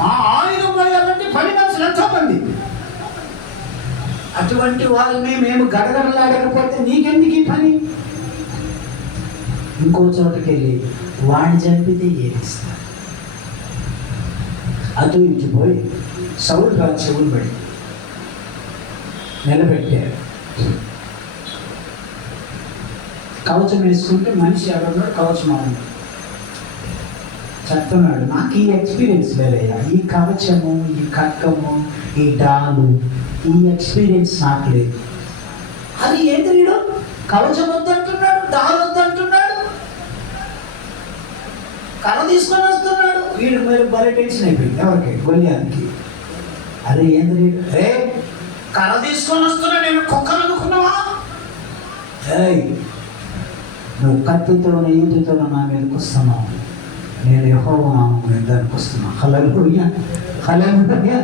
మా ఆయుధం వేయాలంటే పని మనుషులు ఎంతోమంది. అటువంటి వాళ్ళని మేము గడగడలాడకపోతే నీకెందుకు ఈ పని? ఇంకో చోటకి వెళ్ళి వాడిని చంపితే ఏమిస్తారు? అటు ఇటు పోయి సౌలు రాజు చెవులు పడి నిలబెట్టారు. కవచం వేసుకుంటే మనిషి ఎవరున్నాడు, కవచం అవున్నాడు చెప్తున్నాడు. నాకు ఈ ఎక్స్పీరియన్స్ లేదయ్యా, ఈ కవచము, ఈ కక్కము, ఈ డాలు, ఈ ఎక్స్పీరియన్స్ నాకు లేదు. అది ఏంటి? వీడు కవచం వద్దంటున్నాడు, డాలు వద్దంటున్నాడు, కర్ర తీసుకొని వస్తున్నాడు. వీడు మరి భలే టెన్షన్ అయిపోయింది. ఎవరికి? గొల్లియానికి. అరే ఏంద్రీ, రే కర్ర తీసుకొని వస్తున్నాడు, నేను కుక్కను అనుకున్నావా? నువ్వు కత్తితోనో ఈటుతోనో నా మీదకి వస్తున్నావు, నేను యెహోవా నామమున యుద్ధానికి వస్తున్నా. హల్లెలూయా, హల్లెలూయా.